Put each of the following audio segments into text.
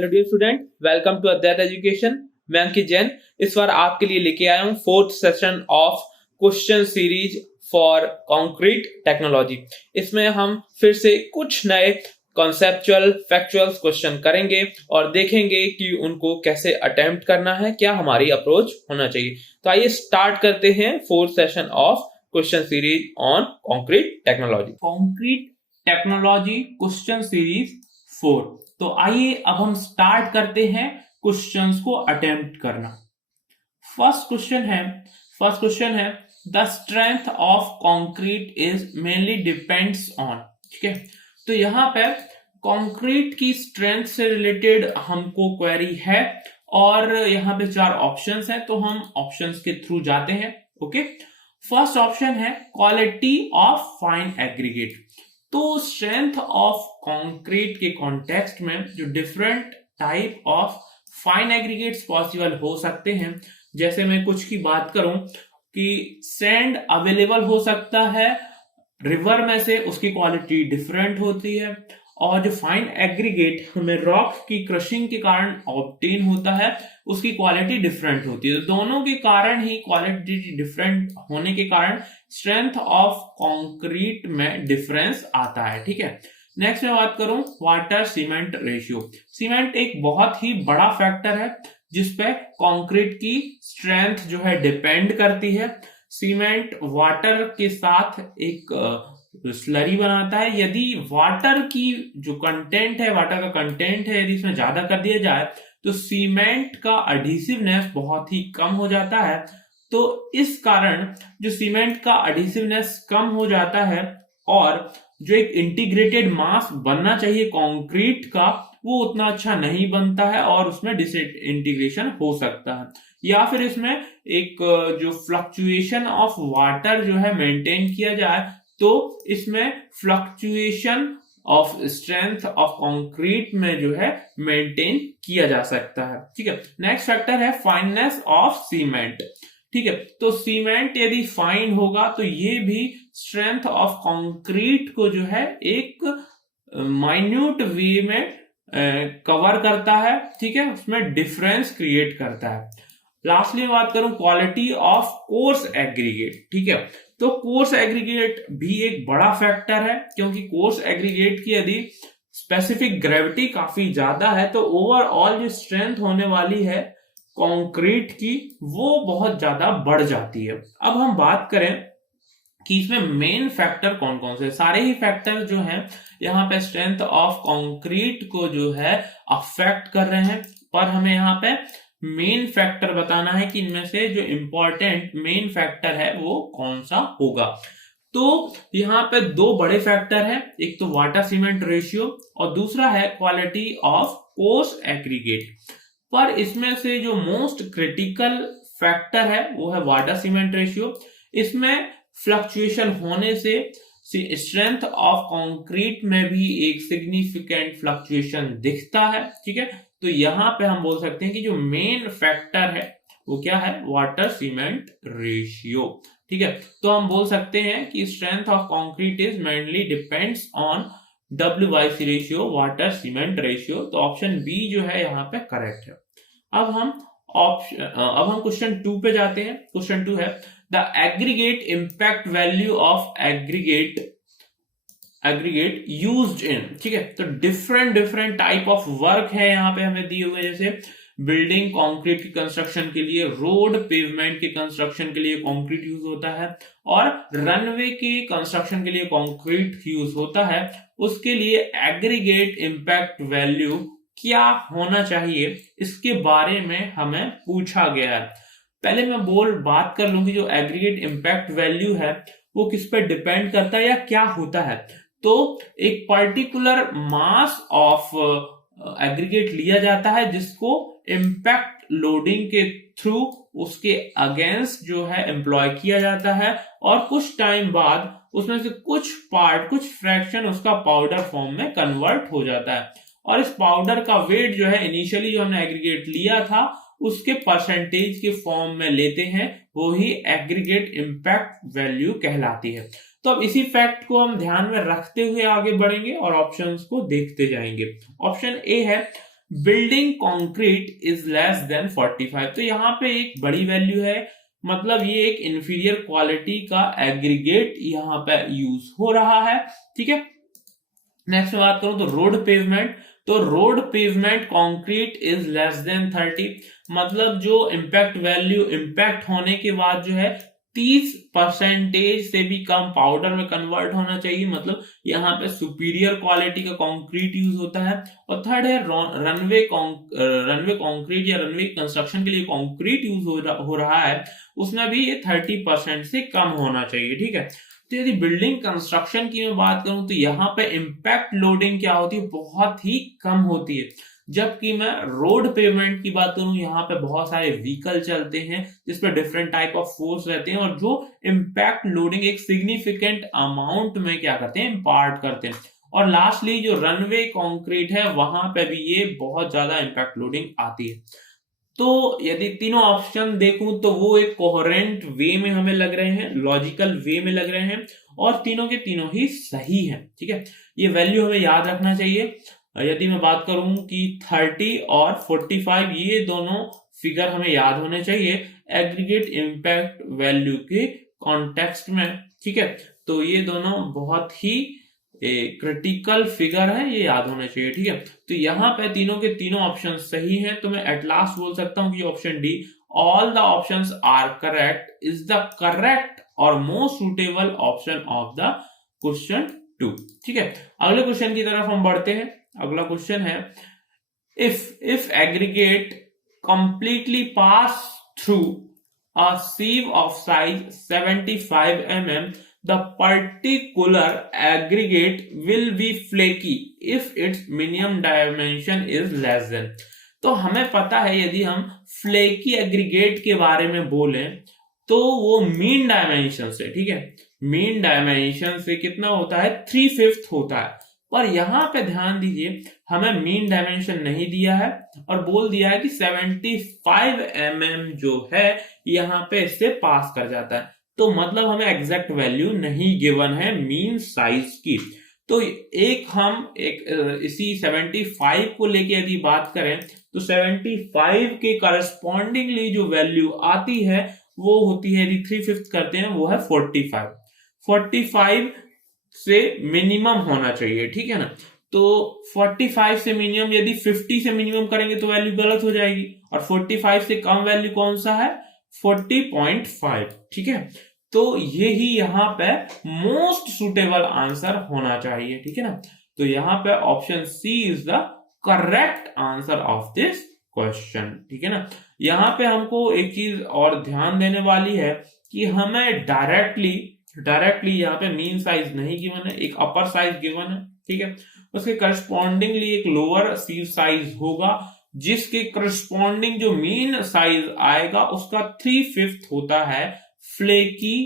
Hello dear student, welcome to Advait education. मैं अंकित जैन इस बार आपके लिए लेके आया हूँ fourth session of question series for concrete technology. इसमें हम फिर से कुछ नए कॉन्सेप्चुअल फैक्चुअल क्वेश्चन करेंगे और देखेंगे कि उनको कैसे अटेम्प्ट करना है, क्या हमारी अप्रोच होना चाहिए। तो आइए स्टार्ट करते हैं fourth session of question series on concrete technology. Concrete technology question series 4। तो आइए अब हम स्टार्ट करते हैं क्वेश्चंस को अटेम्प्ट करना। फर्स्ट क्वेश्चन है the strength of concrete is mainly depends on. ठीक है, तो यहां पे कंक्रीट की स्ट्रेंथ से रिलेटेड हमको क्वेरी है और यहां पे 4 ऑप्शंस हैं, तो हम ऑप्शंस के थ्रू जाते हैं। ओके, फर्स्ट ऑप्शन है क्वालिटी ऑफ फाइन एग्रीगेट। तो स्ट्रेंथ ऑफ कंक्रीट के कॉन्टेक्स्ट में जो different type of fine aggregates possible हो सकते हैं, जैसे मैं कुछ की बात करूं कि सैंड अवेलेबल हो सकता है रिवर में से, उसकी क्वालिटी डिफरेंट होती है, और जो फाइन एग्रीगेट हमें रॉक की क्रशिंग के कारण ऑब्टेन होता है उसकी क्वालिटी डिफरेंट होती है। तो दोनों के कारण ही क्वालिटी डिफरेंट होने के कारण स्ट्रेंथ ऑफ कंक्रीट में डिफरेंस आता है। ठीक है, नेक्स्ट मैं बात करूं वाटर सीमेंट रेशियो। सीमेंट एक बहुत ही बड़ा फैक्टर है जिसपे कंक्रीट की स्ट्रेंथ जो है डिपेंड करती है। सीमेंट वाटर के साथ एक स्लरी बनाता है। यदि वाटर की जो कंटेंट है, वाटर का कंटेंट है, यदि इसमें ज्यादा कर दिया जाए तो सीमेंट का एडहेसिवनेस बहुत ही कम हो जाता है। तो इस कारण जो सीमेंट का एडहेसिवनेस कम हो जाता है और जो एक इंटीग्रेटेड मास बनना चाहिए कंक्रीट का, वो उतना अच्छा नहीं बनता है और उसमें डिसइंटीग्रेशन हो सकता है, या फिर इसमें एक जो फ्लक्चुएशन ऑफ वाटर जो है मेंटेन किया जाए तो इसमें fluctuation of strength of concrete में जो है मेंटेन किया जा सकता है। ठीक है, नेक्स्ट फैक्टर है फाइननेस ऑफ सीमेंट। ठीक है, तो सीमेंट यदि फाइन होगा तो ये भी स्ट्रेंथ ऑफ कंक्रीट को जो है एक माइन्यूट वे में कवर करता है। ठीक है, उसमें डिफरेंस क्रिएट करता है। लास्टली बात करूं क्वालिटी ऑफ कोर्स एग्रीगेट। ठीक है, तो कोर्स एग्रीगेट भी एक बड़ा फैक्टर है, क्योंकि कोर्स एग्रीगेट की यदि स्पेसिफिक ग्रेविटी काफी ज्यादा है तो ओवरऑल जो स्ट्रेंथ होने वाली है कंक्रीट की वो बहुत ज्यादा बढ़ जाती है। अब हम बात करें कि इसमें मेन फैक्टर कौन कौन से, सारे ही फैक्टर जो हैं यहाँ पे स्ट्रेंथ ऑफ कंक्रीट को जो है अफेक्ट कर रहे हैं, पर हमें यहाँ पे मेन फैक्टर बताना है कि इनमें से जो इंपॉर्टेंट मेन फैक्टर है वो कौन सा होगा। तो यहाँ पे 2 बड़े फैक्टर हैं, एक तो वाटर सीमेंट रेशियो और दूसरा है क्वालिटी ऑफ कोर्स एग्रीगेट। पर इसमें से जो मोस्ट क्रिटिकल फैक्टर है वो है वाटर सीमेंट रेशियो। इसमें फ्लक्चुएशन होने से स्ट्रेंथ ऑफ कंक्रीट में भी एक सिग्निफिकेंट फ्लक्चुएशन दिखता है। ठीक है, तो यहां पे हम बोल सकते हैं कि जो मेन फैक्टर है वो क्या है, वाटर सीमेंट रेशियो। ठीक है, तो हम बोल सकते हैं कि strength of concrete is mainly depends on WYC ratio, water cement ratio. तो ऑप्शन बी जो है यहाँ पे करेक्ट है। अब हम क्वेश्चन 2 पे जाते हैं। क्वेश्चन 2 है the aggregate impact value of aggregate used in. ठीक है, तो डिफरेंट टाइप ऑफ वर्क है यहाँ पे हमें दिए हुए, जैसे बिल्डिंग कंक्रीट की कंस्ट्रक्शन के लिए, रोड पेवमेंट के कंस्ट्रक्शन के लिए कंक्रीट यूज होता है, और रनवे के कंस्ट्रक्शन के लिए कंक्रीट यूज होता है। उसके लिए एग्रीगेट इंपैक्ट वैल्यू क्या होना चाहिए, इसके बारे में हमें पूछा गया है। पहले मैं बात कर लूं कि जो एग्रीगेट इंपैक्ट वैल्यू है वो किस पे डिपेंड करता है या क्या होता है। तो एक पर्टिकुलर मास ऑफ एग्रीगेट लिया जाता है जिसको इंपैक्ट लोडिंग के थ्रू उसके अगेंस्ट जो है एम्प्लॉय किया जाता है, और कुछ टाइम बाद उसमें से कुछ फ्रैक्शन उसका पाउडर फॉर्म में कन्वर्ट हो जाता है, और इस पाउडर का वेट जो है इनिशियली जो हमने एग्रीगेट लिया था उसके परसेंटेज के फॉर्म में लेते हैं, वो ही एग्रीगेट इंपैक्ट वैल्यू कहलाती है। तो अब इसी फैक्ट को हम ध्यान में रखते हुए आगे बढ़ेंगे और ऑप्शंस को देखते जाएंगे। ऑप्शन ए है building concrete is less than 45। तो यहाँ पे एक बड़ी वैल्यू है, मतलब ये एक इंफीरियर क्वालिटी का एग्रीगेट यहाँ पे यूज हो रहा है। ठीक है, नेक्स्ट में बात करूं तो road pavement concrete is less than 30, मतलब जो इम्पैक्ट वैल्यू इम्पैक्ट होने के बाद जो है 30% से भी कम पाउडर में कन्वर्ट होना चाहिए, मतलब यहाँ पे सुपीरियर क्वालिटी का कंक्रीट यूज होता है। और थर्ड है रनवे कंक्रीट या रनवे कंस्ट्रक्शन के लिए कंक्रीट यूज हो रहा है, उसमें भी ये 30% से कम होना चाहिए। ठीक है, तो यदि बिल्डिंग कंस्ट्रक्शन की मैं बात करूं तो यहाँ पे इम्पैक्ट लोडिंग क्या होती है, बहुत ही कम होती है। जबकि मैं रोड पेमेंट की बात करूं, यहाँ पे बहुत सारे व्हीकल चलते हैं जिसपे डिफरेंट टाइप ऑफ फोर्स रहते हैं, और जो इम्पैक्ट लोडिंग एक सिग्निफिकेंट अमाउंट में क्या करते हैं, इम्पार्ट करते हैं। और लास्टली जो रनवे कंक्रीट है, वहां पे भी ये बहुत ज्यादा इम्पैक्ट लोडिंग आती है। तो यदि तीनों ऑप्शन देखूं तो वो एक कोहेरेंट वे में हमें लग रहे हैं, लॉजिकल वे में लग रहे हैं, और तीनों के तीनों ही सही हैं। ठीक है, ये वैल्यू हमें याद रखना चाहिए। यदि मैं बात करूं कि 30 और 45 ये दोनों फिगर हमें याद होने चाहिए एग्रीगेट इम्पैक्ट वैल्यू के कॉन्टेक्स्ट में। ठीक है, तो ये दोनों बहुत ही क्रिटिकल फिगर है, ये याद होना चाहिए। ठीक है, तो यहाँ पे तीनों के तीनों ऑप्शन सही हैं, तो मैं एट लास्ट बोल सकता हूँ कि option D, all the options are correct, is the correct और most suitable option of the question 2। ठीक है, अगले क्वेश्चन की तरफ हम बढ़ते हैं। अगला क्वेश्चन है, if aggregate completely pass through a sieve of size 75 mm, the particular aggregate will be flaky if its minimum dimension is less than। तो हमें पता है यदि हम फ्लेकी एग्रीगेट के बारे में बोलें तो वो मीन डायमेंशन से, ठीक है, मीन डायमेंशन से कितना होता है, 3/5 होता है। पर यहां पे ध्यान दीजिए, हमें मीन डायमेंशन नहीं दिया है और बोल दिया है कि 75 mm जो है यहाँ पे इससे पास कर जाता है, तो मतलब हमें एग्जैक्ट वैल्यू नहीं गिवन है मीन साइज की। तो इसी 75 को लेके यदि बात करें तो 75 के करस्पॉन्डिंगली जो वैल्यू आती है वो होती है, यदि 3/5 करते हैं, वो है 45 से मिनिमम होना चाहिए। ठीक है ना, तो 45 से मिनिमम, यदि 50 से मिनिमम करेंगे तो वैल्यू गलत हो जाएगी, और 45 से कम वैल्यू कौन सा है, 40.5। ठीक है, तो ये ही यहाँ पे मोस्ट सुटेबल आंसर होना चाहिए। ठीक है ना, तो यहाँ पे option C is the correct answer of this question. ठीक है ना, यहाँ पे हमको एक चीज और ध्यान देने वाली है कि हमें डायरेक्टली यहाँ पे मीन साइज नहीं गिवन है, एक अपर साइज गिवन है। ठीक है, उसके करस्पॉन्डिंगली एक लोअर सीव साइज होगा, जिसके करस्पॉन्डिंग जो मीन साइज आएगा उसका 3/5 होता है फ्लेकी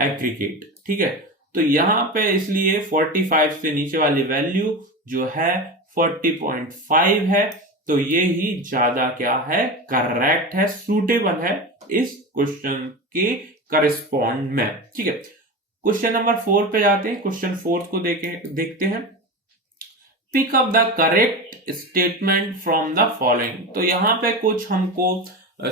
एग्रीगेट। ठीक है, तो यहाँ पे इसलिए 45 से नीचे वाली वैल्यू जो है 40.5 है, तो ये ही ज्यादा क्या है, करेक्ट है, सूटेबल है इस क्वेश्चन के करस्पॉन्ड में। ठीक है, क्वेश्चन नंबर 4 पे जाते हैं। क्वेश्चन 4 को देखते हैं। Pick up the correct statement from the following. तो यहाँ पे कुछ हमको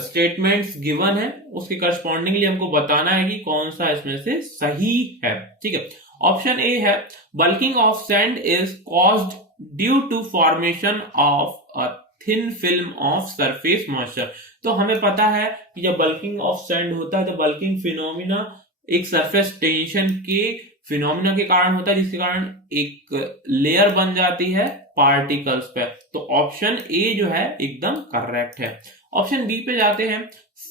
स्टेटमेंट्स गिवन है, उसके करस्पॉन्डिंगली हमको बताना है कि कौन सा इसमें से सही है। ठीक है, ऑप्शन ए है, bulking of sand is caused due to formation of a thin film of surface moisture. तो हमें पता है कि जब बल्किंग ऑफ सैंड होता है तो बल्किंग फिनोमिना एक सरफेस टेंशन के फिनोमिना के कारण होता है, जिसके कारण एक लेयर बन जाती है पार्टिकल्स पे। तो ऑप्शन ए जो है एकदम करेक्ट है। ऑप्शन बी पे जाते हैं,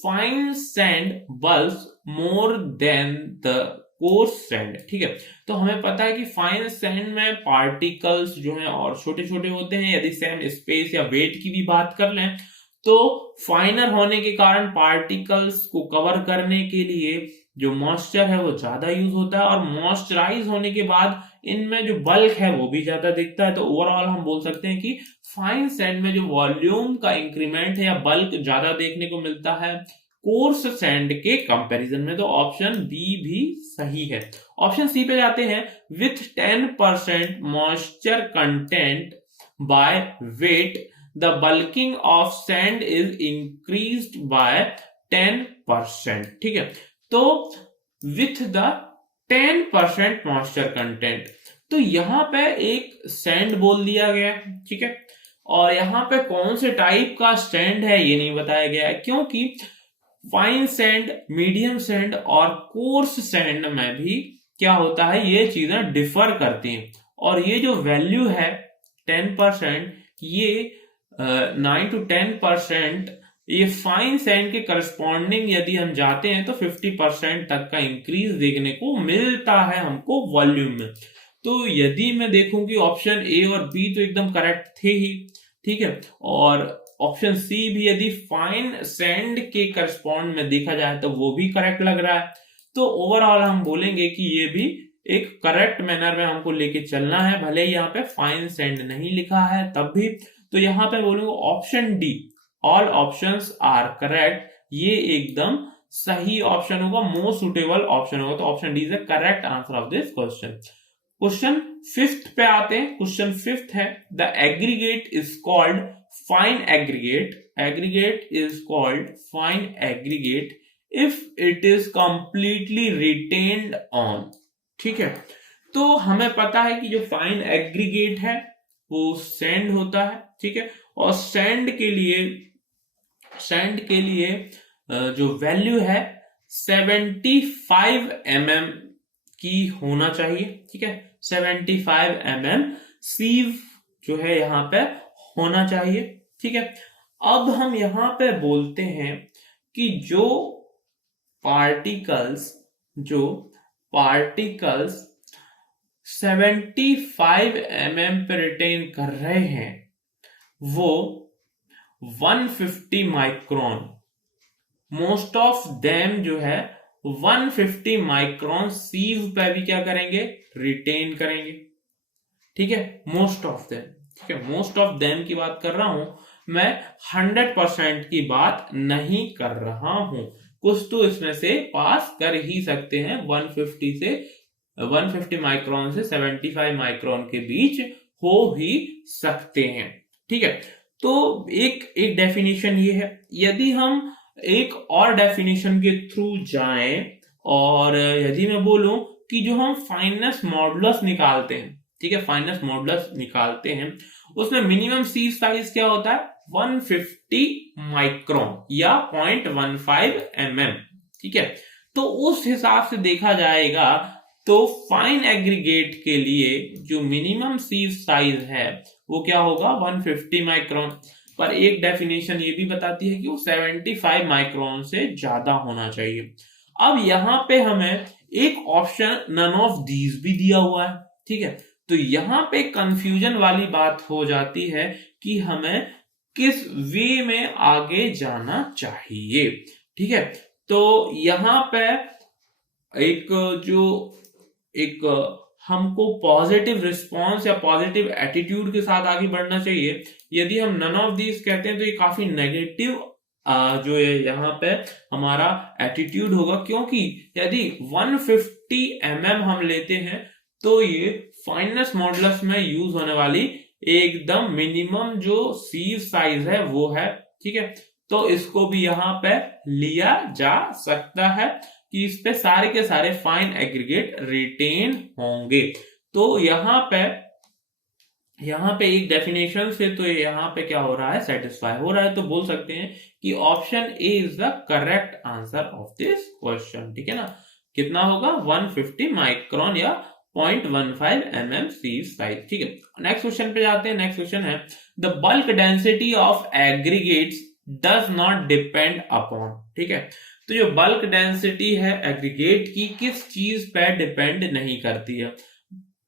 fine sand bulks more than the coarse sand. ठीक है, तो हमें पता है कि फाइन सैंड में पार्टिकल्स जो हैं और छोटे छोटे होते हैं। यदि सैंड स्पेस या वेट की भी बात कर लें तो फाइनर होने के कारण पार्टिकल्स को कवर करने के लिए जो मॉइस्चर है वो ज्यादा यूज होता है, और मॉइस्चराइज होने के बाद इनमें जो बल्क है वो भी ज्यादा दिखता है। तो ओवरऑल हम बोल सकते हैं कि फाइन सैंड में जो वॉल्यूम का इंक्रीमेंट है या बल्क ज्यादा देखने को मिलता है कोर्स सैंड के कंपैरिजन में। तो ऑप्शन बी भी सही है। ऑप्शन सी पे जाते हैं, with 10% moisture content by weight the bulking of sand is increased by 10%। ठीक है, तो विथ द 10% मॉइस्चर कंटेंट, तो यहां पे एक सैंड बोल दिया गया है। ठीक है, और यहाँ पे कौन से टाइप का सैंड है ये नहीं बताया गया है, क्योंकि फाइन सैंड, मीडियम सैंड और कोर्स सैंड में भी क्या होता है, ये चीजें डिफर करती हैं। और ये जो वैल्यू है 10%, ये 9 to 10%, ये फाइन सैंड के करस्पॉन्डिंग यदि हम जाते हैं तो 50% तक का इंक्रीज देखने को मिलता है हमको वॉल्यूम में। तो यदि मैं देखूं कि ऑप्शन ए और बी तो एकदम करेक्ट थे ही, ठीक है, और ऑप्शन सी भी यदि फाइन सैंड के करस्पॉन्ड में देखा जाए तो वो भी करेक्ट लग रहा है। तो ओवरऑल हम बोलेंगे कि ये भी एक करेक्ट मैनर में हमको लेके चलना है, भले ही यहाँ पे फाइन सैंड नहीं लिखा है तब भी। तो यहाँ पे बोलूंगा option D, all options are correct, ये एकदम सही ऑप्शन होगा, मोस्ट सुटेबल ऑप्शन होगा। तो option D is the correct answer of this question. Question 5th पे आते हैं। क्वेश्चन 5th है, the aggregate is called fine aggregate, aggregate is called fine aggregate if it is completely retained on. ठीक है, तो हमें पता है कि जो फाइन एग्रीगेट है वो सैंड होता है। ठीक है, और सैंड के लिए जो वैल्यू है 75 mm की होना चाहिए। ठीक है, 75 mm सीव जो है यहां पे होना चाहिए। ठीक है, अब हम यहां पे बोलते हैं कि जो पार्टिकल्स 75 mm पे रिटेन कर रहे हैं वो 150 माइक्रोन, मोस्ट ऑफ देम जो है 150 माइक्रोन सीव पे भी क्या करेंगे, रिटेन करेंगे। ठीक है, मोस्ट ऑफ देम। ठीक है, मोस्ट ऑफ देम की बात कर रहा हूं मैं, 100% की बात नहीं कर रहा हूं। कुछ तो इसमें से पास कर ही सकते हैं, 150 माइक्रोन से 75 माइक्रोन के बीच हो ही सकते हैं। ठीक है, तो एक डेफिनेशन ये है। यदि हम एक और डेफिनेशन के थ्रू जाएं, और यदि मैं बोलूं कि जो हम फाइनेस मॉडुलस निकालते हैं, ठीक है, फाइनेस मॉडुलस निकालते हैं, उसमें मिनिमम सीव साइज क्या होता है, 150 माइक्रोन या 0.15 mm। ठीक है, तो उस हिसाब से देखा जाएगा तो फाइन एग्रीगेट के लिए जो मिनिमम सीव साइज है वो क्या होगा, 150 माइक्रोन। पर एक डेफिनेशन ये भी बताती है कि वो 75 माइक्रोन से ज्यादा होना चाहिए। अब यहां पे हमें एक ऑप्शन नन ऑफ दीज भी दिया हुआ है। ठीक है, तो यहां पे कंफ्यूजन वाली बात हो जाती है कि हमें किस वे में आगे जाना चाहिए। ठीक है, तो यहां पे एक हमको पॉजिटिव रिस्पॉन्स या पॉजिटिव एटीट्यूड के साथ आगे बढ़ना चाहिए। यदि हम नन ऑफ दीज कहते हैं तो ये काफी नेगेटिव जो है यहाँ पे हमारा एटीट्यूड होगा, क्योंकि यदि 150 mm हम लेते हैं तो ये फाइनेस मॉडुलस में यूज होने वाली एकदम मिनिमम जो सीव साइज है वो है। ठीक है, तो इसको भी यहाँ पे लिया जा सकता है कि इस पे सारे के सारे फाइन एग्रीगेट रिटेन होंगे। तो यहाँ पे एक डेफिनेशन से तो यहाँ पे क्या हो रहा है, सेटिस्फाई हो रहा है। तो बोल सकते हैं कि option A is the correct answer of this question. ठीक है ना, कितना होगा, 150 माइक्रोन या 0.15 mm सीव साइज। ठीक है, नेक्स्ट क्वेश्चन पे जाते हैं। नेक्स्ट क्वेश्चन है, the bulk density of aggregates does not depend upon. ठीक है, तो जो बल्क डेंसिटी है एग्रीगेट की किस चीज पे डिपेंड नहीं करती है।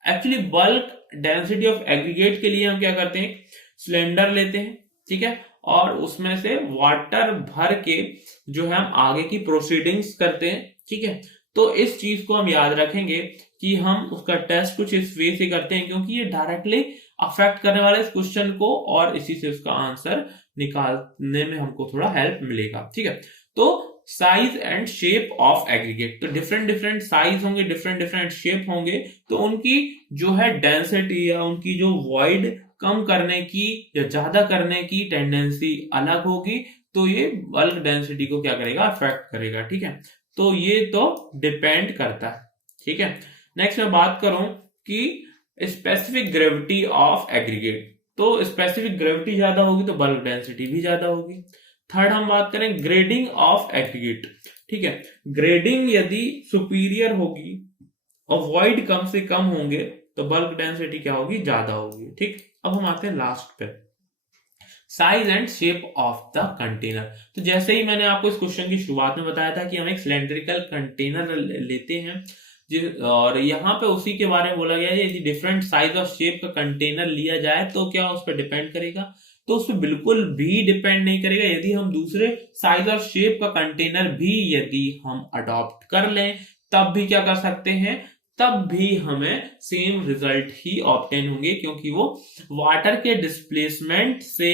Actually bulk density of aggregate के लिए हम क्या करते हैं, सिलेंडर लेते हैं। ठीक है, और उसमें से वाटर भर के जो है हम आगे की प्रोसीडिंग्स करते हैं। ठीक है, तो इस चीज को हम याद रखेंगे कि हम उसका टेस्ट कुछ इस वे से करते हैं, क्योंकि ये डायरेक्टली अफेक्ट करने वाले इस क्वेश्चन को, और इसी से उसका आंसर निकालने में हमको थोड़ा हेल्प मिलेगा। ठीक है, तो size and shape of aggregate, तो डिफरेंट साइज होंगे, डिफरेंट शेप होंगे, तो उनकी जो है डेंसिटी या उनकी जो वॉइड कम करने की या ज्यादा करने की टेंडेंसी अलग होगी, तो ये बल्क डेंसिटी को क्या करेगा, अफेक्ट करेगा। ठीक है, तो ये तो डिपेंड करता है। ठीक है, नेक्स्ट मैं बात करूं कि स्पेसिफिक ग्रेविटी ऑफ एग्रीगेट, तो स्पेसिफिक ग्रेविटी ज्यादा होगी तो बल्क डेंसिटी भी ज्यादा होगी। थर्ड हम बात करें ग्रेडिंग ऑफ एग्रीगेट। ठीक है, ग्रेडिंग यदि सुपीरियर होगी और वॉइड कम से कम होंगे तो बल्क डेंसिटी क्या होगी, ज्यादा होगी। ठीक, अब हम आते हैं लास्ट पे, size and shape of the container. तो जैसे ही मैंने आपको इस क्वेश्चन की शुरुआत में बताया था कि हम एक सिलेंड्रिकल कंटेनर लेते हैं, और यहाँ पे उसी के बारे में बोला गया है, यदि डिफरेंट साइज और शेप का कंटेनर लिया जाए तो क्या उस पर डिपेंड करेगा, तो उस पर बिल्कुल भी डिपेंड नहीं करेगा। यदि हम दूसरे साइज और शेप का कंटेनर भी यदि हम अडॉप्ट कर लें तब भी क्या कर सकते हैं, तब भी हमें सेम रिजल्ट ही ऑब्टेन होंगे, क्योंकि वो वाटर के डिस्प्लेसमेंट से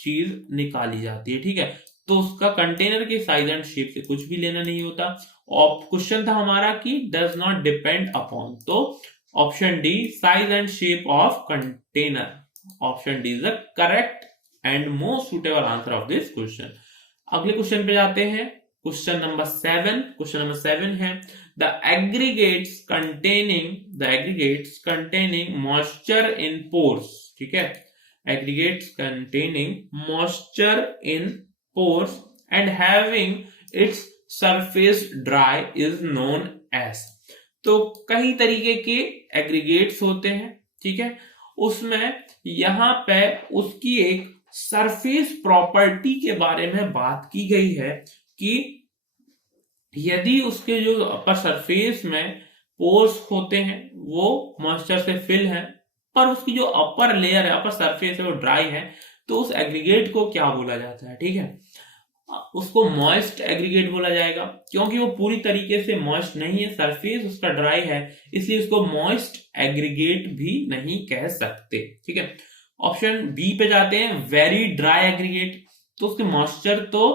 चीज निकाली जाती है। ठीक है, तो उसका कंटेनर के साइज एंड शेप से कुछ भी लेना नहीं होता। और क्वेश्चन था हमारा कि डज नॉट डिपेंड अपॉन, तो option D size and shape of container, option D is the correct and most suitable answer of this question. अगले क्वेश्चन पे जाते हैं, क्वेश्चन नंबर 7। क्वेश्चन नंबर 7 है the aggregates containing moisture in pores. ठीक है, aggregates containing moisture in pores and having its surface dry is known as। तो कई तरीके के एग्रीगेट्स होते हैं। ठीक है, उसमें यहां पे उसकी एक सरफेस प्रॉपर्टी के बारे में बात की गई है कि यदि उसके जो अपर सरफेस में पोर्स होते हैं वो मॉइस्चर से फिल है, पर उसकी जो अपर लेयर है, अपर सरफेस है, वो ड्राई है, तो उस एग्रीगेट को क्या बोला जाता है। ठीक है, उसको मॉइस्ट एग्रीगेट बोला जाएगा, क्योंकि वो पूरी तरीके से मॉइस्ट नहीं है, सरफेस उसका ड्राई है, इसलिए उसको मॉइस्ट एग्रीगेट भी नहीं कह सकते। ठीक है, ऑप्शन बी पे जाते हैं, वेरी ड्राई एग्रीगेट। तो उसके मॉइस्चर तो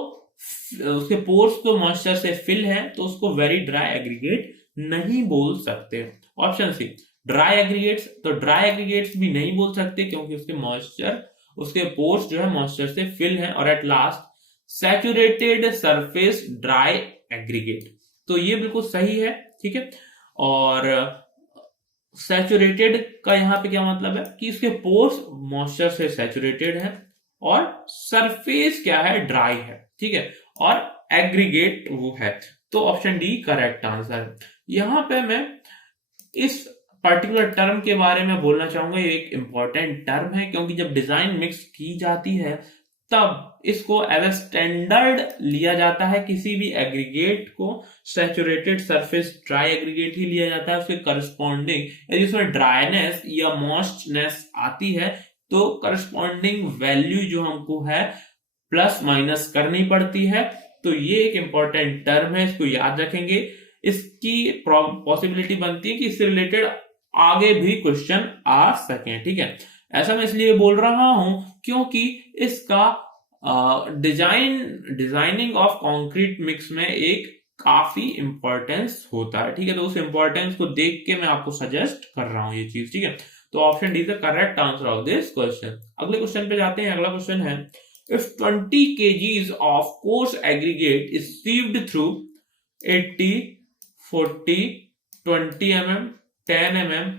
उसके पोर्स तो मॉइस्चर से फिल है, तो उसको वेरी ड्राई एग्रीगेट नहीं बोल सकते। ऑप्शन सी ड्राई एग्रीगेट्स, तो ड्राई एग्रीगेट्स भी नहीं बोल सकते क्योंकि उसके मॉइस्चर, उसके पोर्स जो है मॉइस्चर से फिल है। और at last saturated surface dry aggregate, तो ये बिल्कुल सही है। ठीक है, और सैचुरेटेड का यहाँ पे क्या मतलब है कि इसके पोर्स मॉइस्चर से सैचुरेटेड है और सरफेस क्या है, ड्राई है। ठीक है, और एग्रीगेट वो है, तो ऑप्शन डी करेक्ट आंसर। यहां पे मैं इस पर्टिकुलर टर्म के बारे में बोलना चाहूंगा, ये एक इंपॉर्टेंट टर्म है, क्योंकि जब डिजाइन मिक्स की जाती है तब इसको एज ए स्टैंडर्ड लिया जाता है। किसी भी एग्रीगेट को सैचुरेटेड सरफेस ड्राई एग्रीगेट ही लिया जाता है, उसके करस्पॉन्डिंग यदि उसमें ड्राइनेस या मॉइस्टनेस आती है तो करस्पॉन्डिंग वैल्यू जो हमको है प्लस माइनस करनी पड़ती है। तो ये एक इंपॉर्टेंट टर्म है, इसको याद रखेंगे। इसकी पॉसिबिलिटी बनती है कि इससे रिलेटेड आगे भी क्वेश्चन आ सके। ठीक है, ऐसा मैं इसलिए बोल रहा हूं क्योंकि इसका डिजाइनिंग ऑफ कंक्रीट मिक्स में एक काफी इंपॉर्टेंस होता है। ठीक है, तो उस इंपॉर्टेंस को देख के मैं आपको सजेस्ट कर रहा हूं ये चीज। ठीक है, तो option D is the correct answer of this question. अगले क्वेश्चन पे जाते हैं। अगला क्वेश्चन है if 20 kgs of coarse aggregate is sieved through 80, 40, 20 mm, 10 mm,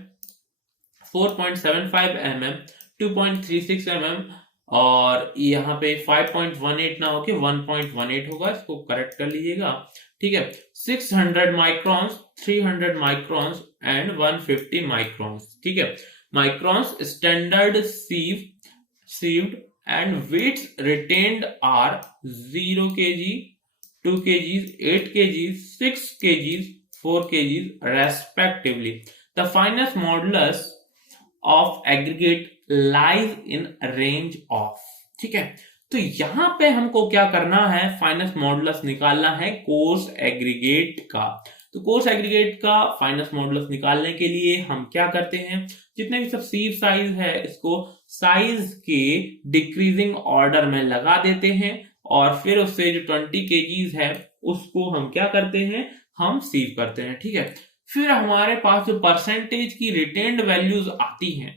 4.75 mm, 2.36 mm और यहाँ पे 5.18 ना होके 1.18 होगा, इसको करेक्ट कर लीजिएगा। ठीक है, 600 माइक्रॉन्स, 300 माइक्रॉन्स एंड 150 माइक्रॉन्स। ठीक है, microns standard sieved and weights retained are 0 kg, 2 kg, 8 kg, 6 kg, 4 kg respectively. The finest modulus of aggregate lies in range of। ठीक है, तो यहां पे हमको क्या करना है, फाइनेस्ट मॉडुलस निकालना है कोर्स एग्रीगेट का। तो कोर्स एग्रीगेट का फाइनेस्ट मॉडुलस निकालने के लिए हम क्या करते हैं, जितने भी सब सीव साइज है इसको साइज के डिक्रीजिंग ऑर्डर में लगा देते हैं और फिर उससे जो 20 kgs है उसको हम क्या करते हैं, हम सीव करते हैं। ठीक है, फिर हमारे पास जो परसेंटेज की रिटेन्ड वैल्यूज आती हैं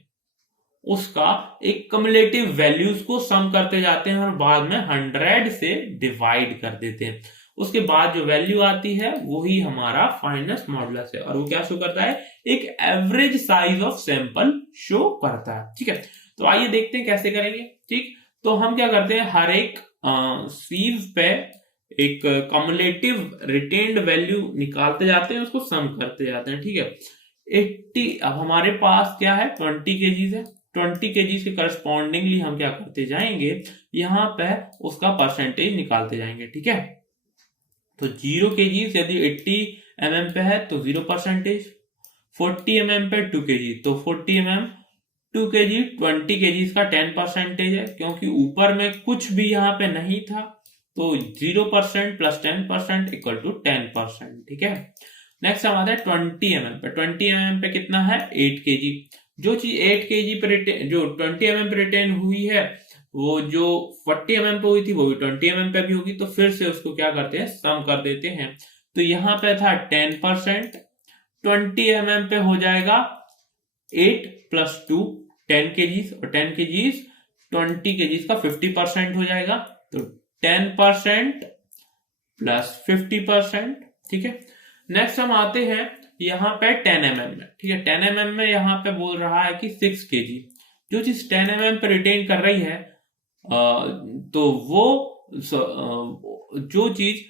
उसका एक कम्युलेटिव वैल्यूज को सम करते जाते हैं और बाद में 100 से डिवाइड कर देते हैं। उसके बाद जो वैल्यू आती है वही हमारा फाइनेस्ट मॉडुलस है और वो क्या शो करता है, एक average size of sample show करता है। ठीक है, तो आइए देखते हैं कैसे करेंगे। ठीक, तो हम क्या करते हैं, हर एक सीव पे एक कम्युलेटिव रिटेन्ड वैल्यू निकालते जाते हैं, उसको सम करते जाते हैं। ठीक है, 80, अब हमारे पास क्या है, 20 केजीज है। 20 केजीज के करस्पॉन्डिंगली हम क्या करते जाएंगे, यहाँ पे उसका परसेंटेज निकालते जाएंगे। ठीक है, तो 0 केजीज यदि 80 mm पे है तो 0%, 40 mm पे 2 केजी तो 40 mm 2 केजी, 20 केजीज का 10% है, क्योंकि ऊपर में कुछ भी यहाँ पे नहीं था, तो 0% प्लस 10% इक्वल टू 10%। ठीक है, नेक्स्ट हम आते हैं 20 mm पे। 20 mm पे कितना है, 8 केजी। जो चीज 8 केजी पे जो 20 mm पे रिटेन हुई है, वो जो 40 mm पे हुई थी वो भी 20 mm पे भी होगी, तो फिर से उसको क्या करते हैं, सम कर देते हैं। तो यहाँ पे था 10%, 20 mm पे हो जाएगा 8 प्लस 2 10 केजीज, और 10 केजीज 20 केजीज का 50% हो जाएगा, तो 10% प्लस 50%। ठीक है, नेक्स्ट हम आते हैं यहाँ पे 10 mm में। ठीक है, 10 mm में यहाँ पे बोल रहा है कि 6 केजी। जो चीज 10 mm पे रिटेन कर रही है तो वो जो चीज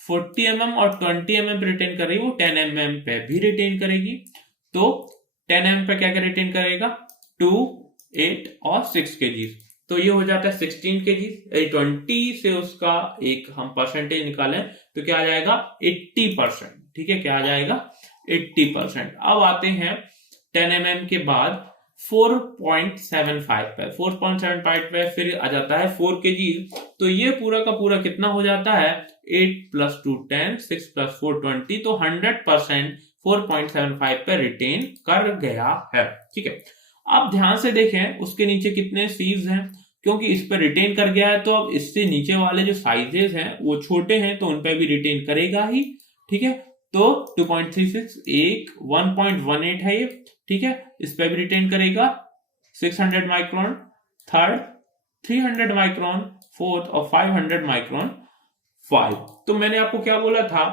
40 mm और 20 mm पे रिटेन कर रही है वो 10 mm पे भी रिटेन करेगी। तो 10 mm पे क्या क्या रिटेन करेगा, 2, 8 और 6 केजी। तो ये हो जाता है 16 केजी। 20 से उसका एक हम परसेंटेज निकालें तो क्या आ जाएगा, 80%। ठीक है, क्या आ जाएगा, 80%। अब आते हैं 10 mm के बाद 4.75 पे। 4.75 पे फिर आ जाता है 4 केजी। तो ये पूरा का पूरा कितना हो जाता है, 8 प्लस 2 10, 6 प्लस 4 20, तो 100% 4.75 पे रिटेन कर गया है। ठीक है, अब ध्यान से देखें उसके नीचे कितने सीव्स हैं, क्योंकि इस पर रिटेन कर गया है तो अब इससे नीचे वाले जो साइजेस हैं वो छोटे हैं, तो उन पे भी रिटेन करेगा ही। ठीक है, तो 2.36 एक 1.18 है ये। ठीक है, इस पे भी रिटेन करेगा 600 माइक्रोन, थर्ड 300 माइक्रोन, फोर्थ और 500 माइक्रोन 5। तो मैंने आपको क्या बोला था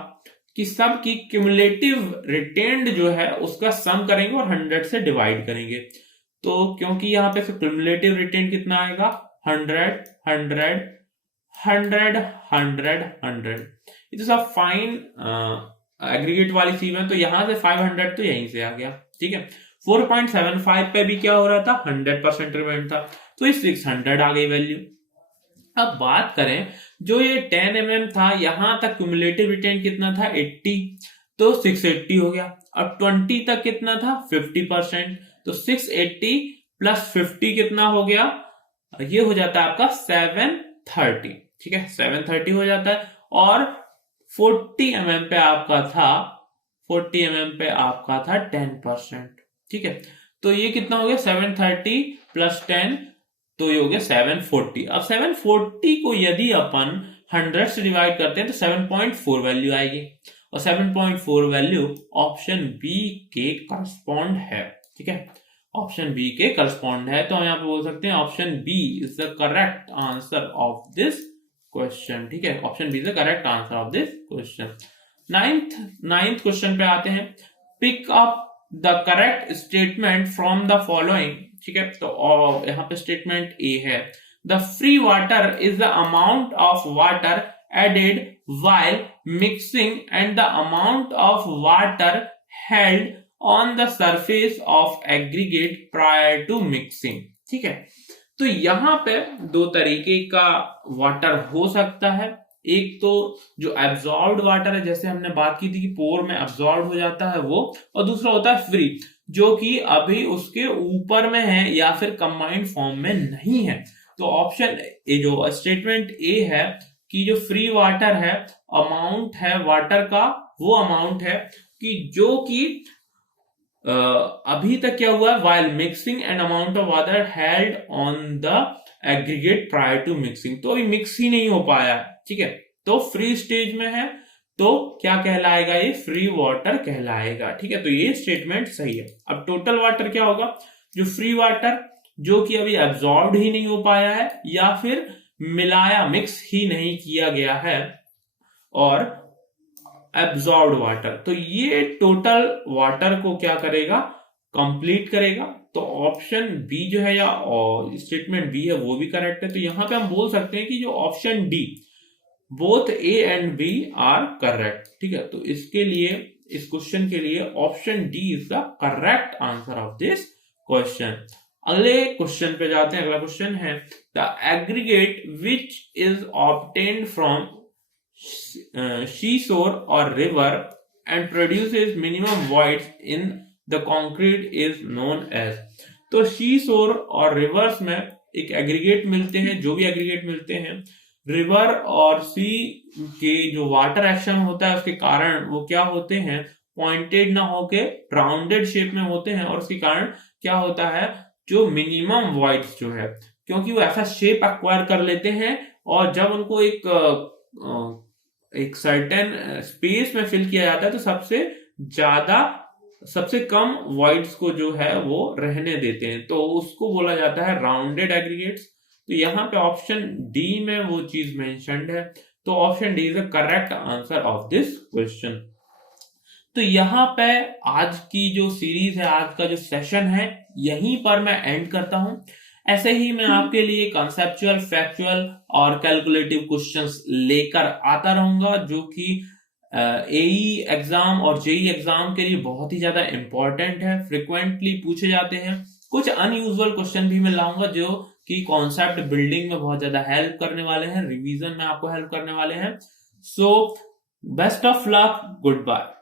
कि सब की क्यूमुलेटिव रिटेन्ड जो है उसका सम करेंगे और 100 से डिवाइड करेंगे। तो क्योंकि यहाँ पे क्यूमुलेटिव रिटेन कितना आएगा, 100 100 100 100 100। ये तो सब फाइन एग्रीगेट वाली सीव है, तो यहां से 500 तो यहीं से आ गया। ठीक है, 4.75 पे भी क्या हो रहा था, 100% रिमेंड था, तो ये 600 आ गई वैल्यू। अब बात करें जो ये 10 mm था, यहां तक क्यूमुलेटिव रिटेन कितना था, 80, तो 680 हो गया। अब 20 तक कितना था, 50%, तो 680 प्लस 50 कितना हो गया, ये हो जाता है आपका 730। ठीक है, 730 हो जाता है। और 40 mm पे आपका था, 40 mm पे आपका था 10%। ठीक है, तो ये कितना हो गया, 730 प्लस 10, तो ये हो गया 740। अब 740 को यदि अपन 100 से डिवाइड करते हैं तो 7.4 वैल्यू आएगी, और 7.4 वैल्यू ऑप्शन बी के करस्पॉन्ड है। ठीक है, ऑप्शन बी के करस्पॉन्ड है, तो हम यहाँ पे बोल सकते हैं option B is the correct answer of this question. ठीक है, option B is the correct answer of this question. Ninth question पे आते हैं, pick up the correct statement from the following. ठीक है, तो यहाँ पे स्टेटमेंट ए है, the free water is the amount of water added while mixing and the amount of water held on the surface of aggregate prior to mixing। ठीक है, तो यहां पे दो तरीके का वाटर हो सकता है। एक तो जो एब्जॉर्ब्ड वाटर है, जैसे हमने बात की थी कि पोर में एब्जॉर्ब हो जाता है वो, और दूसरा होता है फ्री, जो कि अभी उसके ऊपर में है या फिर कंबाइंड फॉर्म में नहीं है। तो ऑप्शन ए, जो स्टेटमेंट ए है कि जो फ्री वाटर है, अमाउंट है वाटर का, वो अमाउंट है कि जो कि अभी तक क्या हुआ है, while mixing an amount of water held on the aggregate prior to mixing, तो अभी मिक्स ही नहीं हो पाया। ठीक है, तो फ्री स्टेज में है, तो क्या कहलाएगा, ये फ्री वाटर कहलाएगा। ठीक है, तो ये स्टेटमेंट सही है। अब टोटल वाटर क्या होगा, जो फ्री वाटर जो कि अभी एब्जॉर्ब ही नहीं हो पाया है या फिर मिलाया मिक्स ही नहीं किया गया है, और एब्जॉर्ब्ड वाटर। तो ये टोटल वाटर को क्या करेगा, कंप्लीट करेगा। तो ऑप्शन बी जो है या स्टेटमेंट बी है वो भी करेक्ट है। तो यहां पे हम बोल सकते हैं कि जो option D, both A and B are correct. ठीक है, तो इसके लिए, इस क्वेश्चन के लिए option D is the correct answer of this question. अगले क्वेश्चन पे जाते हैं। अगला क्वेश्चन है the aggregate which is obtained from seashore or river and produces minimum voids in the concrete is known as। तो seashore और rivers में एक एग्रीगेट मिलते हैं, जो भी एग्रीगेट मिलते हैं रिवर और सी के जो वाटर एक्शन होता है उसके कारण वो क्या होते हैं, पॉइंटेड ना होके राउंडेड शेप में होते हैं, और उसके कारण क्या होता है, जो मिनिमम वॉइड्स जो है, क्योंकि वो ऐसा शेप एक्वायर कर लेते हैं और जब उनको एक सर्टेन स्पेस में फिल किया जाता है तो सबसे कम वॉइड्स को जो है वो रहने देते हैं, तो उसको बोला जाता है राउंडेड एग्रीगेट्स। तो यहाँ पे ऑप्शन डी में वो चीज मेंशन्ड है, तो option D is the correct answer of this question. तो यहाँ पे आज की जो सीरीज है, आज का जो सेशन है, यहीं पर मैं एंड करता हूं। ऐसे ही मैं आपके लिए कॉन्सेप्चुअल, फैक्चुअल और कैलकुलेटिव क्वेश्चंस लेकर आता रहूंगा, जो कि एई एग्जाम और जेई एग्जाम के लिए बहुत ही ज्यादा इंपॉर्टेंट है, फ्रिक्वेंटली पूछे जाते हैं। कुछ अनयूजुअल क्वेश्चन भी मैं लाऊंगा जो कि कॉन्सेप्ट बिल्डिंग में बहुत ज्यादा हेल्प करने वाले हैं, रिवीजन में आपको हेल्प करने वाले हैं। So best of luck, good bye.